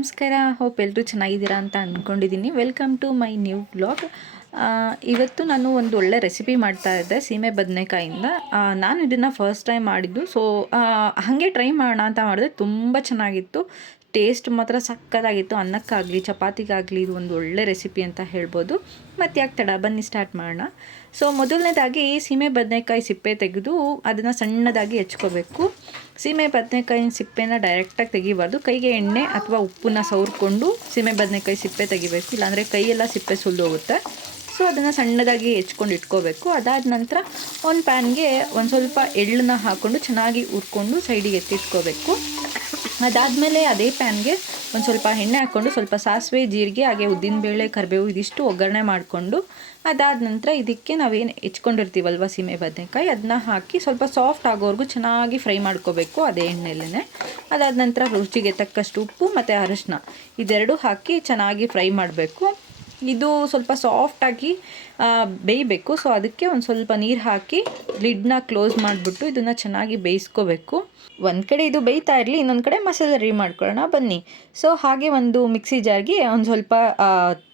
ನಮಸ್ಕಾರ ಹೋಪ್ ಎಲ್ಲರೂ ಚೆನ್ನಾಗಿದ್ದೀರಾ ಅಂತ ಅಂದ್ಕೊಂಡಿದ್ದೀನಿ welcome to my new blog ಇವತ್ತು ನಾನು ಒಂದು ಒಳ್ಳೆ ರೆಸಿಪಿ ಮಾಡ್ತಾ ಇದ್ದೆ, ಸೀಮೆ ಬದನೆಕಾಯಿಂದ. ನಾನು ಇದನ್ನು ಫಸ್ಟ್ ಟೈಮ್ ಮಾಡಿದ್ದು ಸೊ ಹಾಗೆ ಟ್ರೈ ಮಾಡೋಣ ಅಂತ ಮಾಡಿದೆ, ತುಂಬ ಚೆನ್ನಾಗಿತ್ತು. ಟೇಸ್ಟ್ ಮಾತ್ರ ಸಕ್ಕತ್ತಾಗಿತ್ತು ಅನ್ನಕ್ಕಾಗಲಿ, ಚಪಾತಿಗಾಗಲಿ ಇದು ಒಂದು ಒಳ್ಳೆ ರೆಸಿಪಿ ಅಂತ ಹೇಳ್ಬೋದು. ಮತ್ತು ಯಾಕೆ ತಡ? ಬನ್ನಿ ಸ್ಟಾರ್ಟ್ ಮಾಡೋಣ. ಸೊ ಮೊದಲನೇದಾಗಿ ಸೀಮೆ ಬದನೆಕಾಯಿ ಸಿಪ್ಪೆ ತೆಗೆದು ಅದನ್ನು ಸಣ್ಣದಾಗಿ ಹೆಚ್ಕೋಬೇಕು. ಸೀಮೆ ಬದನೆಕಾಯಿ ಸಿಪ್ಪೆನ ಡೈರೆಕ್ಟಾಗಿ ತೆಗಿಬಾರ್ದು. ಕೈಗೆ ಎಣ್ಣೆ ಅಥವಾ ಉಪ್ಪನ್ನ ಸವರ್ಕೊಂಡು ಸೀಮೆ ಬದನೆಕಾಯಿ ಸಿಪ್ಪೆ ತೆಗಿಬೇಕು. ಇಲ್ಲಾಂದರೆ ಕೈಯೆಲ್ಲ ಸಿಪ್ಪೆ ಸುಲಿದೋಗುತ್ತೆ. ಸೊ ಅದನ್ನು ಸಣ್ಣದಾಗಿ ಹೆಚ್ಕೊಂಡು ಇಟ್ಕೋಬೇಕು. ಅದಾದ ನಂತರ ಒಂದು ಪ್ಯಾನ್ಗೆ ಒಂದು ಸ್ವಲ್ಪ ಎಳ್ಳನ್ನ ಹಾಕ್ಕೊಂಡು ಚೆನ್ನಾಗಿ ಹುರ್ಕೊಂಡು ಸೈಡಿಗೆ ಎತ್ತಿಟ್ಕೋಬೇಕು ಅದಾದಮೇಲೆ ಅದೇ ಪ್ಯಾನ್ಗೆ ಒಂದು ಸ್ವಲ್ಪ ಎಣ್ಣೆ ಹಾಕ್ಕೊಂಡು ಸ್ವಲ್ಪ ಸಾಸಿವೆ, ಜೀರಿಗೆ, ಹಾಗೆ ಉದ್ದಿನಬೇಳೆ ಕರಿಬೇವು ಇದಿಷ್ಟು ಒಗ್ಗರಣೆ ಮಾಡಿಕೊಂಡು ಅದಾದ ನಂತರ ಇದಕ್ಕೆ ನಾವೇನು ಹೆಚ್ಕೊಂಡಿರ್ತೀವಲ್ವ ಸೀಮೆ ಬದನೆಕಾಯಿ ಅದನ್ನ ಹಾಕಿ ಸ್ವಲ್ಪ ಸಾಫ್ಟ್ ಆಗೋವರೆಗೂ ಚೆನ್ನಾಗಿ ಫ್ರೈ ಮಾಡ್ಕೋಬೇಕು ಅದೇ ಎಣ್ಣೆಲೇ ಅದಾದ ನಂತರ ರುಚಿಗೆ ತಕ್ಕಷ್ಟು ಉಪ್ಪು ಮತ್ತು ಅರಶಿನ. ಇದೆರಡು ಹಾಕಿ ಚೆನ್ನಾಗಿ ಫ್ರೈ ಮಾಡಬೇಕು. ಇದು ಸ್ವಲ್ಪ ಸಾಫ್ಟಾಗಿ ಬೇಯಬೇಕು. ಸೊ ಅದಕ್ಕೆ ಒಂದು ಸ್ವಲ್ಪ ನೀರು ಹಾಕಿ ಲಿಡ್ನ ಕ್ಲೋಸ್ ಮಾಡಿಬಿಟ್ಟು ಇದನ್ನು ಚೆನ್ನಾಗಿ ಬೇಯಿಸ್ಕೋಬೇಕು. ಒಂದು ಕಡೆ ಇದು ಬೇಯ್ತಾ ಇರಲಿ, ಇನ್ನೊಂದು ಕಡೆ ಮಸಾಲೆ ರೆಡಿ ಮಾಡ್ಕೊಳ್ಳೋಣ. ಬನ್ನಿ. ಸೊ ಹಾಗೆ ಒಂದು ಮಿಕ್ಸಿ ಜಾರ್ಗೆ ಒಂದು ಸ್ವಲ್ಪ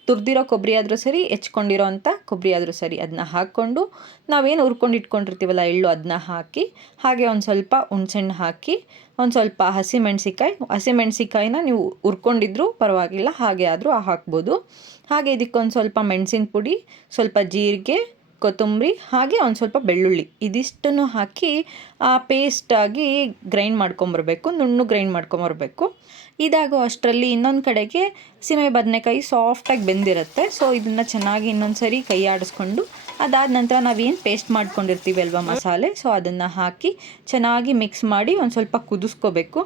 ತುರಿದಿರೋ ಕೊಬ್ಬರಿ ಆದರೂ ಸರಿ, ಹೆಚ್ಕೊಂಡಿರೋ ಅಂಥ ಕೊಬ್ಬರಿ ಆದರೂ ಸರಿ ಅದನ್ನ ಹಾಕ್ಕೊಂಡು ನಾವೇನು ಹುರ್ಕೊಂಡು ಇಟ್ಕೊಂಡಿರ್ತೀವಲ್ಲ ಎಳ್ಳು ಅದನ್ನ ಹಾಕಿ, ಹಾಗೆ ಒಂದು ಸ್ವಲ್ಪ ಹುಣ್ಸೆಹಣ್ಣು ಹಾಕಿ, ಒಂದು ಸ್ವಲ್ಪ ಹಸಿಮೆಣ್ಸಿಕಾಯಿ ಹಸಿಮೆಣ್ಸಿಕಾಯಿನ ನೀವು ಹುರ್ಕೊಂಡಿದ್ರು ಪರವಾಗಿಲ್ಲ, ಹಾಗೆ ಆದರೂ ಹಾಕ್ಬೋದು. ಹಾಗೆ ಇದಕ್ಕೊಂದು ಸ್ವಲ್ಪ ಮೆಣಸಿನ ಪುಡಿ ಸ್ವಲ್ಪ ಜೀರಿಗೆ ಕೊತ್ತಂಬರಿ, ಹಾಗೆ ಒಂದು ಸ್ವಲ್ಪ ಬೆಳ್ಳುಳ್ಳಿ. ಇದಿಷ್ಟನ್ನು ಹಾಕಿ, ಆ ಪೇಸ್ಟಾಗಿ ಗ್ರೈಂಡ್ ಮಾಡ್ಕೊಂಬರ್ಬೇಕು, ನುಣ್ಣು ಗ್ರೈಂಡ್ ಮಾಡ್ಕೊಂಬರ್ಬೇಕು. ಇದಾಗೋ ಅಷ್ಟರಲ್ಲಿ ಇನ್ನೊಂದು ಕಡೆಗೆ, ಸೀಮೆ ಬದನೆಕಾಯಿ ಸಾಫ್ಟಾಗಿ ಬೆಂದಿರುತ್ತೆ. ಸೊ ಇದನ್ನು ಚೆನ್ನಾಗಿ ಇನ್ನೊಂದು ಸರಿ ಕೈ ಆಡಿಸ್ಕೊಂಡು ಅದಾದ ನಂತರ ನಾವೇನು ಪೇಸ್ಟ್ ಮಾಡ್ಕೊಂಡಿರ್ತೀವಿ ಅಲ್ವಾ ಮಸಾಲೆ? ಸೊ ಅದನ್ನು ಹಾಕಿ ಚೆನ್ನಾಗಿ ಮಿಕ್ಸ್ ಮಾಡಿ ಒಂದು ಸ್ವಲ್ಪ ಕುದಿಸ್ಕೋಬೇಕು.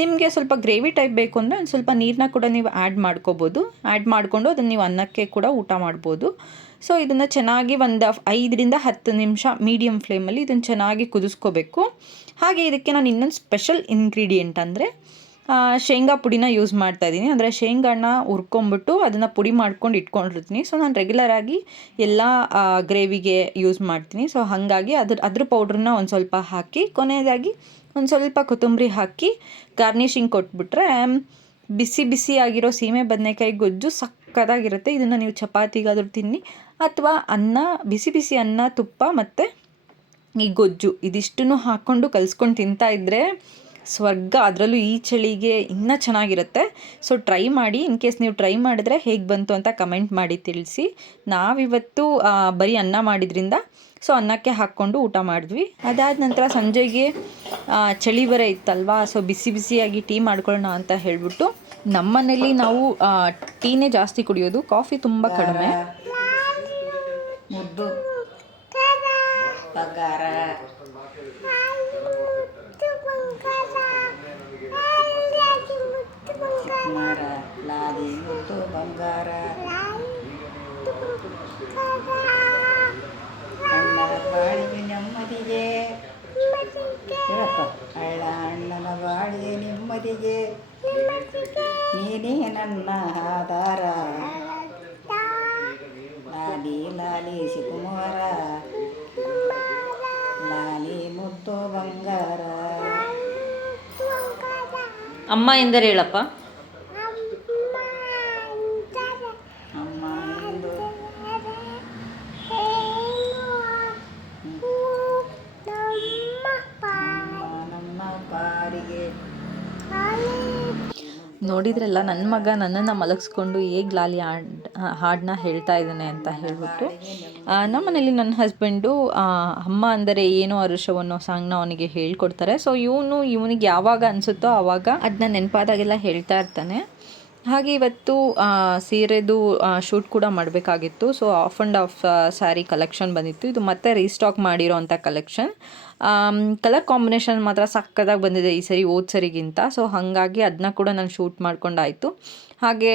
ನಿಮಗೆ ಸ್ವಲ್ಪ ಗ್ರೇವಿ ಟೈಪ್ ಬೇಕು ಅಂದರೆ ಒಂದು ಸ್ವಲ್ಪ ನೀರನ್ನ ಕೂಡ ನೀವು ಆ್ಯಡ್ ಮಾಡ್ಕೋಬೋದು. ಆ್ಯಡ್ ಮಾಡಿಕೊಂಡು ಅದನ್ನು ನೀವು ಅನ್ನಕ್ಕೆ ಕೂಡ ಊಟ ಮಾಡ್ಬೋದು. ಸೊ ಇದನ್ನು ಚೆನ್ನಾಗಿ ಒಂದು ಐದರಿಂದ ಹತ್ತು ನಿಮಿಷ ಮೀಡಿಯಮ್ ಫ್ಲೇಮಲ್ಲಿ ಇದನ್ನು ಚೆನ್ನಾಗಿ ಕುದಿಸ್ಕೋಬೇಕು. ಹಾಗೆ ಇದಕ್ಕೆ ನಾನು ಇನ್ನೊಂದು ಸ್ಪೆಷಲ್ ಇಂಗ್ರೀಡಿಯೆಂಟ್ ಅಂದರೆ ಶೇಂಗಾ ಪುಡಿನ ಯೂಸ್ ಮಾಡ್ತಾ ಇದ್ದೀನಿ. ಅಂದರೆ ಶೇಂಗಾನ ಹುರ್ಕೊಂಬಿಟ್ಟು ಅದನ್ನು ಪುಡಿ ಮಾಡ್ಕೊಂಡು ಇಟ್ಕೊಂಡಿರ್ತೀನಿ. ಸೊ ನಾನು ರೆಗ್ಯುಲರಾಗಿ ಎಲ್ಲ ಗ್ರೇವಿಗೆ ಯೂಸ್ ಮಾಡ್ತೀನಿ. ಸೊ ಹಾಗಾಗಿ ಅದ್ರ ಅದ್ರ ಪೌಡ್ರನ್ನ ಒಂದು ಸ್ವಲ್ಪ ಹಾಕಿ, ಕೊನೆಯದಾಗಿ ಒಂದು ಸ್ವಲ್ಪ ಕೊತ್ತಂಬರಿ ಹಾಕಿ ಗಾರ್ನಿಷಿಂಗ್ ಕೊಟ್ಬಿಟ್ರೆ, ಬಿಸಿ ಬಿಸಿ ಆಗಿರೋ ಸೀಮೆ ಬದನೆಕಾಯಿ ಗೊಜ್ಜು ಸಕ್ಕದಾಗಿರುತ್ತೆ. ಇದನ್ನು ನೀವು ಚಪಾತಿಗಾದರೂ ತಿನ್ನಿ, ಅಥವಾ ಅನ್ನ, ಬಿಸಿ ಬಿಸಿ ಅನ್ನ, ತುಪ್ಪ ಮತ್ತು ಈ ಗೊಜ್ಜು ಇದಿಷ್ಟನ್ನು ಹಾಕ್ಕೊಂಡು ಕಲಿಸ್ಕೊಂಡು ತಿಂತಾ ಇದ್ದರೆ ಸ್ವರ್ಗ, ಅದರಲ್ಲೂ ಈ ಚಳಿಗೆ ಇನ್ನೂ ಚೆನ್ನಾಗಿರುತ್ತೆ. ಸೊ ಟ್ರೈ ಮಾಡಿ ಇನ್ ಕೇಸ್ ನೀವು ಟ್ರೈ ಮಾಡಿದ್ರೆ ಹೇಗೆ ಬಂತು ಅಂತ ಕಮೆಂಟ್ ಮಾಡಿ ತಿಳಿಸಿ. ನಾವಿವತ್ತು ಬರೀ ಅನ್ನ ಮಾಡಿದ್ರಿಂದ ಸೊ ಅನ್ನಕ್ಕೆ ಹಾಕ್ಕೊಂಡು ಊಟ ಮಾಡಿದ್ವಿ. ಅದಾದ ನಂತರ ಸಂಜೆಗೆ ಚಳಿ ಬರ ಇತ್ತಲ್ವಾ? ಸೊ ಬಿಸಿ ಬಿಸಿಯಾಗಿ ಟೀ ಮಾಡ್ಕೊಳ್ಳೋಣ ಅಂತ ಹೇಳಿಬಿಟ್ಟು, ನಮ್ಮನೇಲಿ ನಾವು ಟೀನೇ ಜಾಸ್ತಿ ಕುಡಿಯೋದು. ಕಾಫಿ ತುಂಬ ಕಡಿಮೆ. ಮುದ್ದು ಬಂಗಾರ ಮರ ಲಾದಿ ಮುದ್ದು ಬಂಗಾರ ಅಣ್ಣ ಬಾಳಿಗೆ ನೆಮ್ಮದಿಗೆ ಹೇಳಪ್ಪ ಅಳ್ಳ ಅಣ್ಣನ ಬಾಳಿಗೆ ನೆಮ್ಮದಿಗೆ. ನೀನೇ ನನ್ನ ಆಧಾರ. ಲಾಲಿ ಲಾಲಿ ಶಿವಕುಮಾರ. ಲಾಲಿ ಮುದ್ದು ಬಂಗಾರ. ಅಮ್ಮ ಎಂದರೆ ಹೇಳಪ್ಪ? ನೋಡಿದ್ರಲ್ಲ ನನ್ನ ಮಗ ನನ್ನನ್ನು ಮಲಗಿಸ್ಕೊಂಡು ಹೇಗೆ ಲಾಲಿ ಹಾಡ್ ಹಾಡನ್ನ ಹೇಳ್ತಾ ಇದ್ದಾನೆ ಅಂತ ಹೇಳ್ಬಿಟ್ಟು ನಮ್ಮ ಮನೇಲಿ ನನ್ನ ಹಸ್ಬೆಂಡು ಅಮ್ಮ ಅಂದರೆ ಏನೋ ಅರುಷವನ್ನೋ ಸಾಂಗ್ನ ಅವನಿಗೆ ಹೇಳ್ಕೊಡ್ತಾರೆ. ಸೊ ಇವನು ಇವನಿಗೆ ಯಾವಾಗ ಅನಿಸುತ್ತೋ ಆವಾಗ ಅದನ್ನ ನೆನಪಾದಾಗೆಲ್ಲ ಹೇಳ್ತಾ ಇರ್ತಾನೆ. ಹಾಗೆ ಇವತ್ತು ಸೀರೆದು ಶೂಟ್ ಕೂಡ ಮಾಡಬೇಕಾಗಿತ್ತು. So off and off sari collection ಬಂದಿತ್ತು. ಇದು ಮತ್ತೆ ರೀಸ್ಟಾಕ್ ಮಾಡಿರೋ ಅಂಥ ಕಲೆಕ್ಷನ್ ಕಲರ್ ಕಾಂಬಿನೇಷನ್ ಮಾತ್ರ ಸಕ್ಕದಾಗಿ ಬಂದಿದೆ ಈ ಸರಿ ಓದ್ ಸರಿಗಿಂತ. ಸೊ ಹಾಗಾಗಿ ಅದನ್ನ ಕೂಡ ನಾನು ಶೂಟ್ ಮಾಡ್ಕೊಂಡಾಯಿತು. ಹಾಗೆ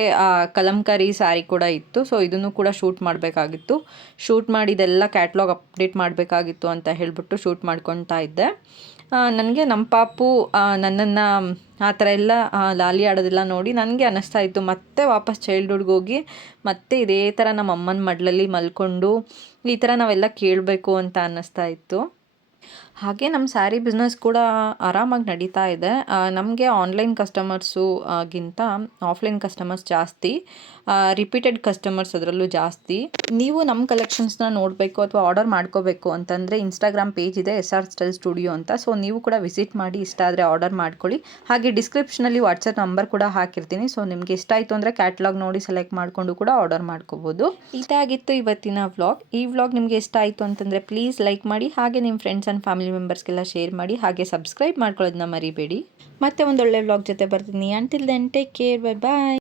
ಕಲಂಕಾರಿ ಸ್ಯಾರಿ ಕೂಡ ಇತ್ತು. ಸೊ ಇದನ್ನು ಕೂಡ ಶೂಟ್ ಮಾಡಬೇಕಾಗಿತ್ತು. ಶೂಟ್ ಮಾಡಿದೆಲ್ಲ ಕ್ಯಾಟ್ಲಾಗ್ ಅಪ್ಡೇಟ್ ಮಾಡಬೇಕಾಗಿತ್ತು ಅಂತ ಹೇಳಿಬಿಟ್ಟು ಶೂಟ್ ಮಾಡ್ಕೊತಾ ಇದ್ದೆ. ನನಗೆ ನಮ್ಮ ಪಾಪು ನನ್ನನ್ನು, ಆ ಥರ ಎಲ್ಲ ಲಾಲಿ ಆಡೋದೆಲ್ಲ ನೋಡಿ ನನಗೆ ಅನ್ನಿಸ್ತಾ ಇತ್ತು. ಮತ್ತೆ ವಾಪಸ್ ಚೈಲ್ಡ್ಹುಡ್ಗೆ ಹೋಗಿ ಮತ್ತೆ ಇದೇ ಥರ ನಮ್ಮ ಅಮ್ಮನ ಮಡ್ಲಲ್ಲಿ ಮಲ್ಕೊಂಡು ಈ ಥರ ನಾವೆಲ್ಲ ಕೇಳಬೇಕು ಅಂತ ಅನ್ನಿಸ್ತಾ ಇತ್ತು. ಹಾಗೆ ನಮ್ಮ ಸ್ಯಾರಿ ಬಿಸ್ನೆಸ್ ಕೂಡ ಆರಾಮಾಗಿ ನಡೀತಾ ಇದೆ. ನಮಗೆ ಆನ್ಲೈನ್ ಕಸ್ಟಮರ್ಸು ಗಿಂತ ಆಫ್ಲೈನ್ ಕಸ್ಟಮರ್ಸ್ ಜಾಸ್ತಿ ರಿಪೀಟೆಡ್ ಕಸ್ಟಮರ್ಸ್ ಅದರಲ್ಲೂ ಜಾಸ್ತಿ. ನೀವು ನಮ್ಮ ಕಲೆಕ್ಷನ್ಸ್ನ ನೋಡಬೇಕು ಅಥವಾ ಆರ್ಡರ್ ಮಾಡ್ಕೋಬೇಕು ಅಂತಂದರೆ ಇನ್ಸ್ಟಾಗ್ರಾಮ್ ಪೇಜ್ ಇದೆ ಎಸ್ ಆರ್ ಸ್ಟೈಲ್ ಸ್ಟುಡಿಯೋ ಅಂತ. ಸೊ ನೀವು ಕೂಡ ವಿಸಿಟ್ ಮಾಡಿ ಇಷ್ಟ ಆದರೆ ಆರ್ಡರ್ ಮಾಡ್ಕೊಳ್ಳಿ. ಹಾಗೆ ಡಿಸ್ಕ್ರಿಪ್ಷನಲ್ಲಿ ವಾಟ್ಸಪ್ ನಂಬರ್ ಕೂಡ ಹಾಕಿರ್ತೀನಿ. ಸೊ ನಿಮಗೆ ಇಷ್ಟ ಆಯಿತು ಅಂದರೆ ಕ್ಯಾಟ್ಲಾಗ್ ನೋಡಿ ಸೆಲೆಕ್ಟ್ ಮಾಡಿಕೊಂಡು ಕೂಡ ಆರ್ಡರ್ ಮಾಡ್ಕೋಬೋದು. ಇದಾಗಿತ್ತು ಇವತ್ತಿನ ವ್ಲಾಗ್ ಈ ವ್ಲಾಗ್ ನಿಮಗೆ ಇಷ್ಟ ಆಯಿತು ಅಂತಂದರೆ ಪ್ಲೀಸ್ ಲೈಕ್ ಮಾಡಿ. ಹಾಗೆ ನಿಮ್ಮ ಫ್ರೆಂಡ್ಸ್ ಆ್ಯಂಡ್ ಫ್ಯಾಮಿಲಿ ಮೆಂಬರ್ಸ್ಗೆಲ್ಲ ಶೇರ್ ಮಾಡಿ ಹಾಗೆ ಸಬ್ಸ್ಕ್ರೈಬ್ ಮಾಡ್ಕೊಳ್ಳೋದನ್ನ ಮರಿಬೇಡಿ. ಮತ್ತೆ ಒಂದೊಳ್ಳೆ ವ್ಲಾಗ್ ಜೊತೆ ಬರ್ತೀನಿ. Until then take care bye bye